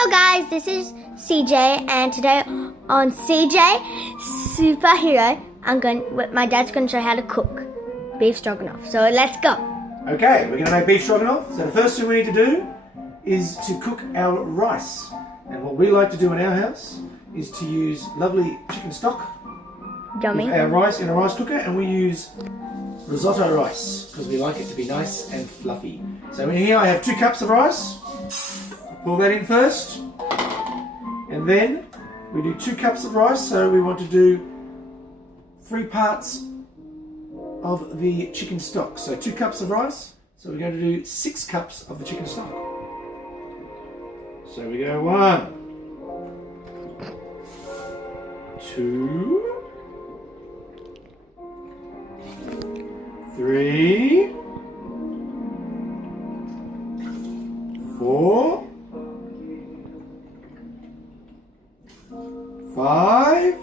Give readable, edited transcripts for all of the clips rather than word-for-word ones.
Hello guys, this is CJ, and today on CJ Superhero, my dad's going to show how to cook beef stroganoff. So let's go. Okay, we're going to make beef stroganoff. So the first thing we need to do is to cook our rice. And what we like to do in our house is to use lovely chicken stock. Yummy. With our rice in a rice cooker, and we use risotto rice because we like it to be nice and fluffy. So in here I have 2 cups of rice. Pour that in first, and then we do 2 cups of rice, so we want to do 3 parts of the chicken stock. So 2 cups of rice, so we're going to do 6 cups of the chicken stock. So we go 1, 2, 3, 4, 5,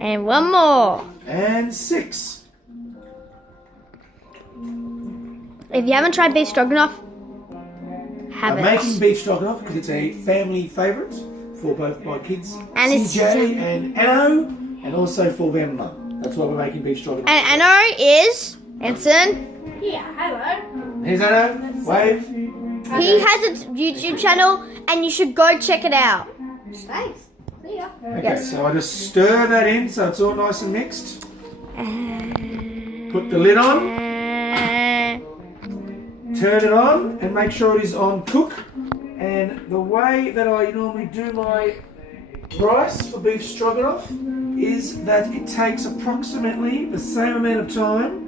and 1 more. and 6. If you haven't tried beef stroganoff, have I'm it. making beef stroganoff because it's a family favourite for both my kids, And it's CJ and Anno, and also for their mum. That's why we're making beef stroganoff. And Anno is Anson. Yeah, hello. Here's Anno. Wave. He has a YouTube channel, and you should go check it out. Thanks. See ya. Okay, Yes. so I just stir that in so it's all nice and mixed. Put the lid on, turn it on, and make sure it is on cook. And the way that I normally do my rice for beef stroganoff is that it takes approximately the same amount of time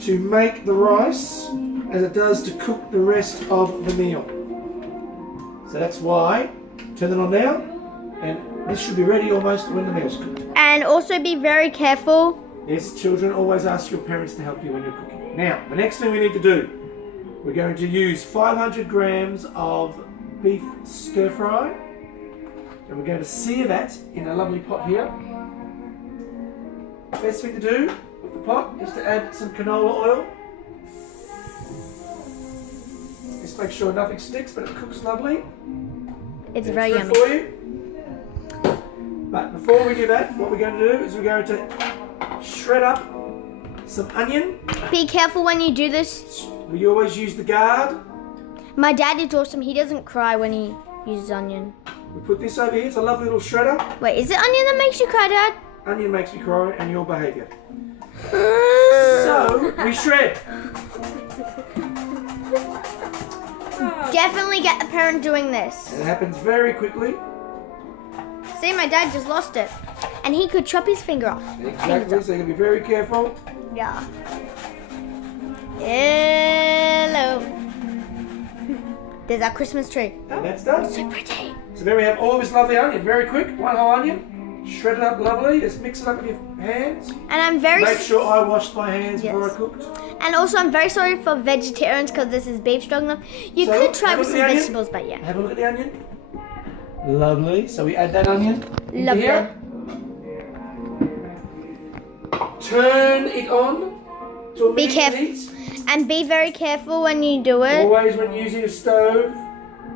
to make the rice as it does to cook the rest of the meal. So that's why, turn it on now, and this should be ready almost when the meal's cooked. And also be very careful. Yes, children, always ask your parents to help you when you're cooking. Now, the next thing we need to do, we're going to use 500 grams of beef stir fry, and we're going to sear that in a lovely pot here. Best thing to do with the pot is to add some canola oil. Just make sure nothing sticks, but it cooks lovely. It's And very good yummy. for you. But before we do that, what we're going to do is we're going to shred up some onion. Be careful when you do this. We always use the guard. My dad is awesome. He doesn't cry when he uses onion. We put this over here. It's a lovely little shredder. Wait, is it onion that makes you cry, Dad? Onion makes me cry, and your behaviour. So we shred. Definitely get the parent doing this. And it happens very quickly. See, my dad just lost it. And he could chop his finger off. Exactly. So you got to be very careful. Yeah. Hello. There's our Christmas tree. And that's done. So pretty. So there we have all this lovely onion. Very quick. 1 whole onion. Shred it up lovely. Just mix it up with your hands. And I'm very Make sure I washed my hands before I Yes. cooked. And also, I'm very sorry for vegetarians because this is beef stroganoff. You So, could try have a with look some at the onion. vegetables, but yeah. Have a look at the onion. Lovely. So we add that onion into Lovely. here. Turn it on to a Be medium careful. heat. And be very careful when you do it. Always when using a stove,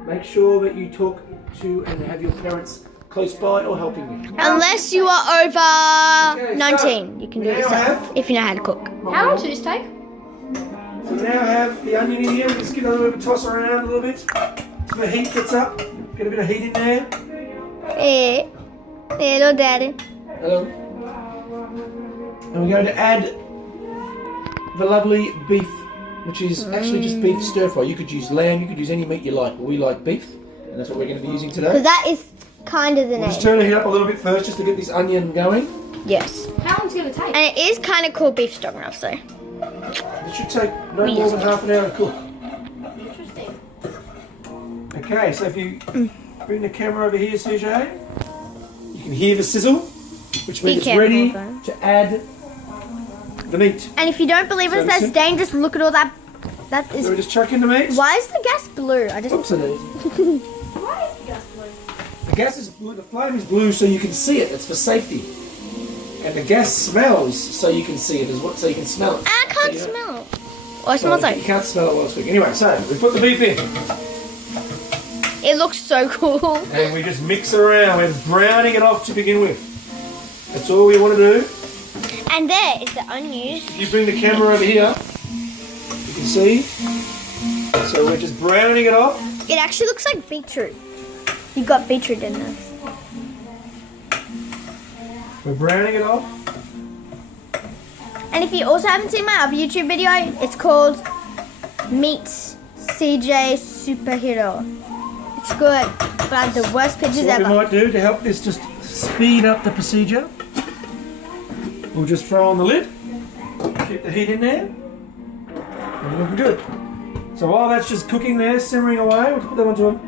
make sure that you talk to and have your parents close by or helping you. Unless you are over Okay, 19. so You can do we it now yourself have- if you know how to cook. How long should this take? So we now have the onion in here. Just give it a little bit of toss around a little bit. So the heat gets up. Get a bit of heat in there. Hey. Hello, Daddy. Hello. And we're going to add the lovely beef, which is actually just beef stir fry. You could use lamb, you could use any meat you like, but we like beef, and that's what we're going to be using today. Because that is kind of the We'll just name. turn the heat up a little bit first just to get this onion going. Yes. How long's it gonna take? And it is kind of called beef stroganoff, so. It should take no We more use than half an hour to cook. Interesting. Okay, so if you bring the camera over here, CJ, you can hear the sizzle, which means it's careful, ready though. to add the meat. And if you don't believe us, So that's listen. dangerous. Look at all that. That So we is. just chuck in the meat. Why is the gas blue? I just. Oops, it is. Why is the gas blue? The gas is blue, the flame is blue so you can see it. It's for safety. And the gas smells so you can see it as well, so you can smell it. I can't Yeah. smell it. Oh, it So smells you like. can't smell it while it's cooking. Anyway, so we put the beef in. It looks so cool. And we just mix it around. We're browning it off to begin with. That's all we want to do. And there is the onions. If you bring the camera over here, you can see. So we're just browning it off. It actually looks like beetroot. You got beetroot in there. We're browning it off. And if you also haven't seen my other YouTube video, it's called Meets CJ Superhero. It's good, but I have the worst pictures So what ever. we might do to help this just speed up the procedure, we'll just throw on the lid, keep the heat in there, and we're looking good. So while that's just cooking there, simmering away, we'll put that onto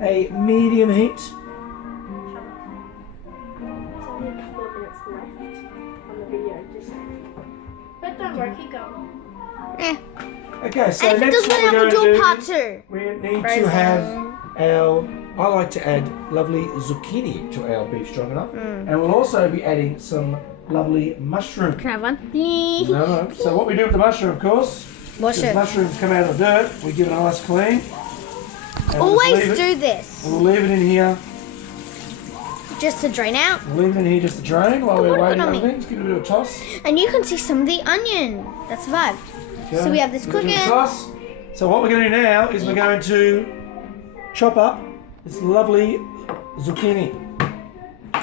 a medium heat. There's only a couple of minutes left on the video. But don't worry, keep going. Eh. Okay, so And if it next doesn't what work, we're we'll going to do do part is 2. we need Very to have soon. I like to add lovely zucchini to our beef stroganoff, and we'll also be adding some lovely mushroom. Can I have one? No. So what we do with the mushroom, of course, Wash because it. mushrooms come out of the dirt, we give it a nice clean. And we'll just Always leave do it, this. We'll leave it in here. Just to drain out. We'll leave it in here just to drain while Oh, we're what waiting about on me? things. Give it a bit of a toss. And you can see some of the onion that survived. Okay. So we have this Give it a bit of a cooking. toss. So what we're going to do now is we're going to chop up this lovely zucchini.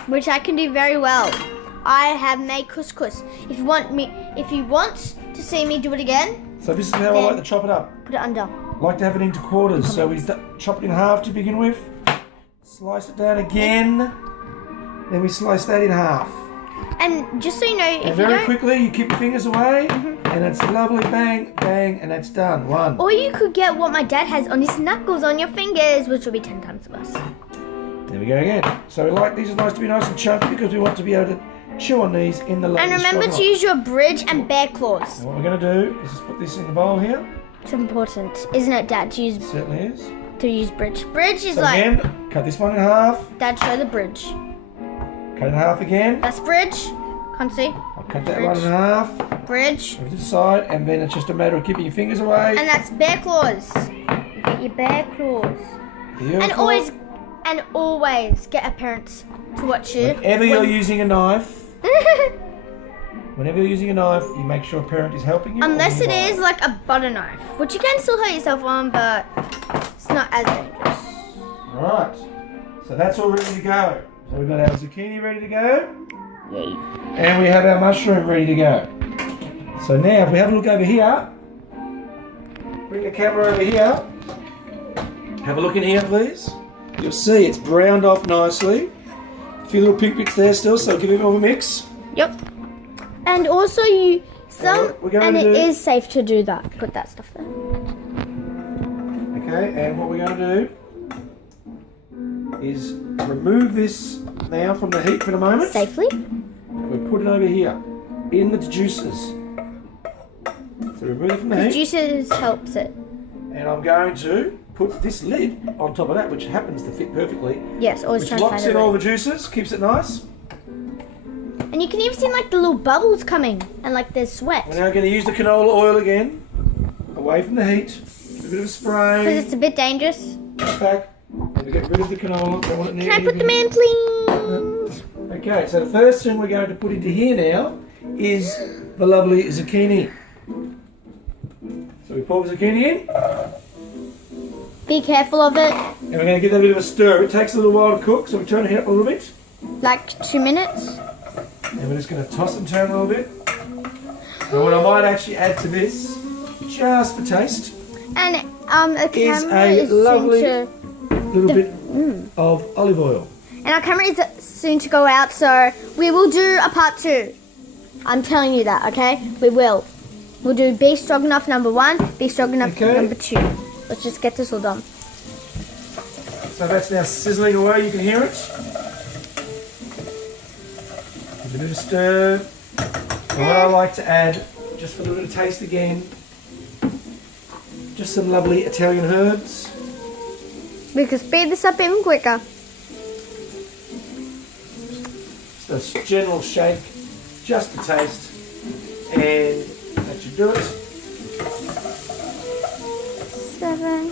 Which I can do very well. I have made couscous. If you want to see me do it again, So this is how I like to chop it up. put it under. I like to have it into quarters. So we chop it in half to begin with. Slice it down again. Then we slice that in half. And just so you know, And if you very don't, quickly, you keep your fingers away, and it's lovely, bang, bang, and that's done. One. or you could get what my dad has on his knuckles on your fingers, which will be 10 times worse. There we go again. So we like these nice to be nice and chunky because we want to be able to chew on these in the lovely And remember to stroganoff. use your bridge and bear claws. And what we're going to do is just put this in the bowl here. It's important, isn't it, Dad, to use Certainly is. bridge. Bridge is So like, again, cut this one in half. Dad, show the bridge. Cut it in half again. That's bridge. Can't see. I'll cut that Bridge. one in half. Bridge. Over to the side, and then it's just a matter of keeping your fingers away. And that's bear claws. You get your bear claws. Beautiful. And always get a parent to watch you. Whenever you're using a knife, you make sure a parent is helping you. Unless or it nearby. is like a butter knife, which you can still hurt yourself on, but it's not as dangerous. Alright, so that's all ready to go. So we've got our zucchini ready to go, Yay. and we have our mushroom ready to go. So now, if we have a look over here, bring the camera over here, have a look in here please. You'll see it's browned off nicely. A few little pink bits there still, so give it more of a mix. Yep. And also what we're going and to it do- is safe to do that. Put that stuff there. Okay, and what we're going to do is remove this now from the heat for the moment. Safely. We put it over here in the juices. So remove it from the The heat, juices helps it. and I'm going to put this lid on top of that, which happens to fit perfectly, Yes, always which try to locks find in it. all the juices, keeps it nice. And you can even see like the little bubbles coming, and like there's sweat. We're now going to use the canola oil again, away from the heat. Give it a bit of a Because spray. it's a bit dangerous. Back. And we get rid of the canola. Don't want it near Can I put them in, please? Okay, so the first thing we're going to put into here now is the lovely zucchini. So we pour the zucchini in, Be careful of it. and we're going to give that a bit of a stir. It takes a little while to cook, so we turn it up a little bit. Like 2 minutes. And we're just going to toss and turn a little bit. And what I might actually add to this, just for taste, And the Is camera a is soon lovely- to... a little bit of olive oil. And our camera is soon to go out, so we will do a part 2. I'm telling you that, okay? We will. We'll do beef stroganoff number 1, beef stroganoff Okay. number 2. Let's just get this all done. So that's now sizzling away, you can hear it. Give it a bit of stir. And what I like to add, just for a little bit of taste again, just some lovely Italian herbs. We can speed this up even quicker. Just a general shake, just to taste. And that should do it. 7,